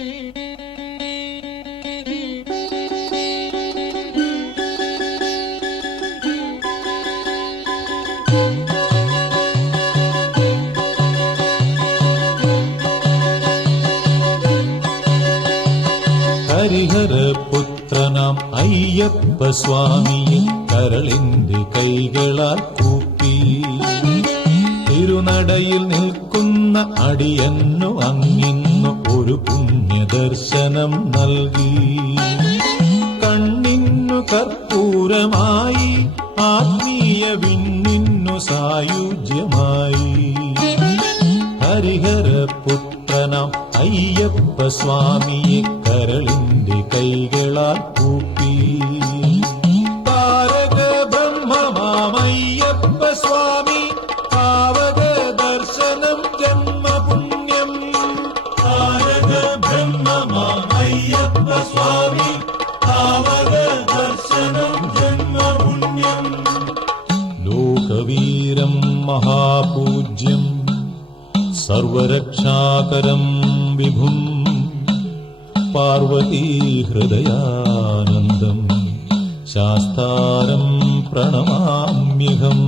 ഹരിഹരപുത്രനാം അയ്യപ്പ സ്വാമിയെ കരളിന്റെ കൈകളാൽ കൂപ്പി തിരുനടയിൽ നിൽക്കുന്ന അടിയന്നു അങ്ങിന്നു ഒരു പുണ്യദർശനം നൽകി. കണ്ണിന്നു കർപ്പൂരമായി ആത്മീയ വിണ്ണിന്നു സായുജ്യമായി. ഹരിഹരപുത്രനാം അയ്യപ്പ സ്വാമിയെ കരളിന്റെ കൈകളാൽ കൂപ്പി. താരക ബ്രഹ്മമാമയ്യപ്പ സ്വാമി പാവക ദർശനം ജന്മപുണ്യം. താരക ബ്രഹ്മമാമയ്യപ്പ സ്വാമി പാവക ദർശനം ജന്മപുണ്യം. ലോകവീരം മഹാപൂജ്യം സർവരക്ഷാകരം വിഭും പാർവതീ ഹൃദയാനന്ദം ശാസ്താരം പ്രണമാമ്യഹം.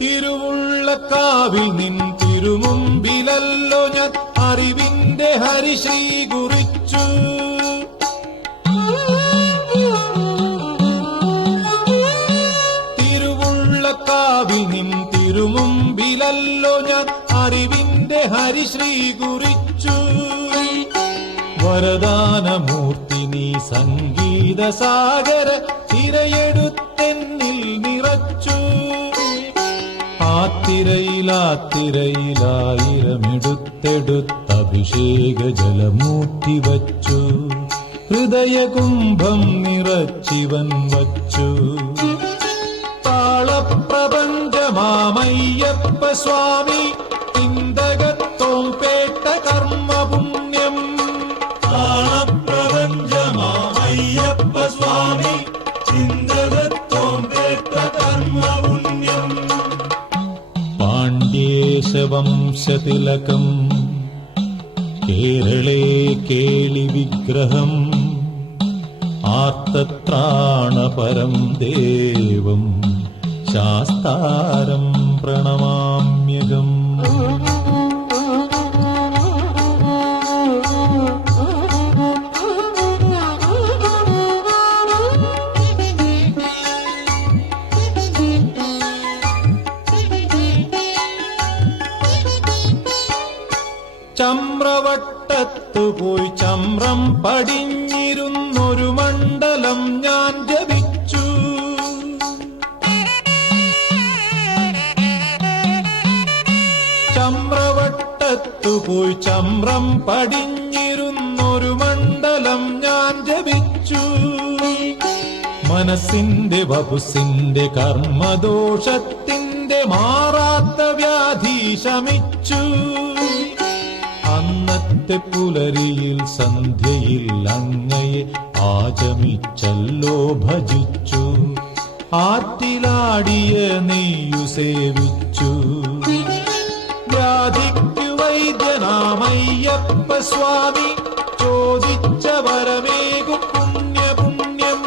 തിരുവുള്ളക്കാവിൽ നിൻ തിരുമുമ്പിലല്ലോ ഞാൻ അറിവിന്റെ ഹരിശ്രീ കുറിച്ചു. തിരുവുള്ളക്കാവിൽ നിൻ തിരുമുമ്പിലല്ലോ ഞാൻ അറിവിന്റെ ഹരിശ്രീ കുറിച്ചു. വരദാനമൂർത്തി നീ സംഗീത സാഗര തിരയെടുത്തെന്നിൽ നിറച്ചു. ആത്തിരയിലായിരമെടുത്തെടുത്തഭിഷേക ജലമൂറ്റി വച്ചു. ഹൃദയകുംഭം നിറച്ചിവൻ വച്ചു. താളപ്രപഞ്ചമാമയ്യപ്പ സ്വാമി ചിന്തകത്തോം പേട്ട കർമ്മപുണ്യം. താളപ്രപഞ്ചമാമയ്യപ്പ സ്വാമി ചിന്തകത്തോം പേട്ട കർമ്മപുണ്യം. പാണ്ഡ്യേശവംശതിലകം കേരളേ കേളി വിഗ്രഹം ആർത്തത്രാണപരം ദേവം ശാസ്താരം പ്രണമാമ്യഹം. ചമ്രവട്ടത്തു പോയി ചമ്രം പടിഞ്ഞിരുന്നൊരു മണ്ഡലം ഞാൻ ജപിച്ചു. ചമ്രവട്ടത്തു പോയി ചമ്രം പടിഞ്ഞിരുന്നൊരു മണ്ഡലം ഞാൻ ജപിച്ചു. മനസ്സിന്റെ വപുസിന്റെ കർമ്മദോഷത്തിന്റെ മാറാത്ത വ്യാധി ശമിച്ചു. അന്നത്തെ പുലരിയിൽ സന്ധ്യയിൽ അങ്ങയെ ആചമിച്ചല്ലോ ഭജിച്ചു. ആറ്റിലാടിയ നെയ്യു സേവിച്ചു. വ്യാധിക്കു വൈദ്യനാമയ്യപ്പ സ്വാമി ചോദിച്ച വരമേകും പുണ്യപുണ്യം.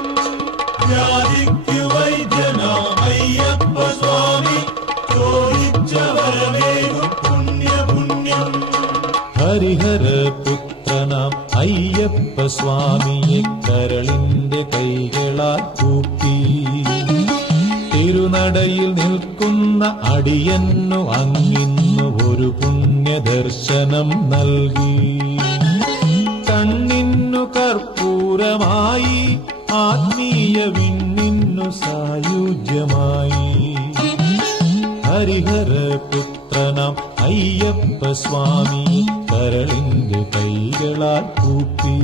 വ്യാധിക്കു വൈദ്യനാമയ്യപ്പ സ്വാമി ചോദിച്ച വരമേകും പുണ്യപുണ്യം. ഹരിഹരപുത്രനാം അയ്യപ്പ സ്വാമിയെ കരളിന്റെ കൈകളാൽ കൂപ്പി. തിരുനടയിൽ നിൽക്കുന്ന അടിയന്നു അങ്ങിന്നു ഒരു പുണ്യദർശനം നൽകി. കണ്ണിന്നു കർപ്പൂരമായി ആത്മീയ വിണ്ണിന്നു സായുജ്യമായി. ഹരിഹരപുത്രനാം അയ്യപ്പ സ്വാമി കരളിന്റെ കൈകളാൽ കൂപ്പി.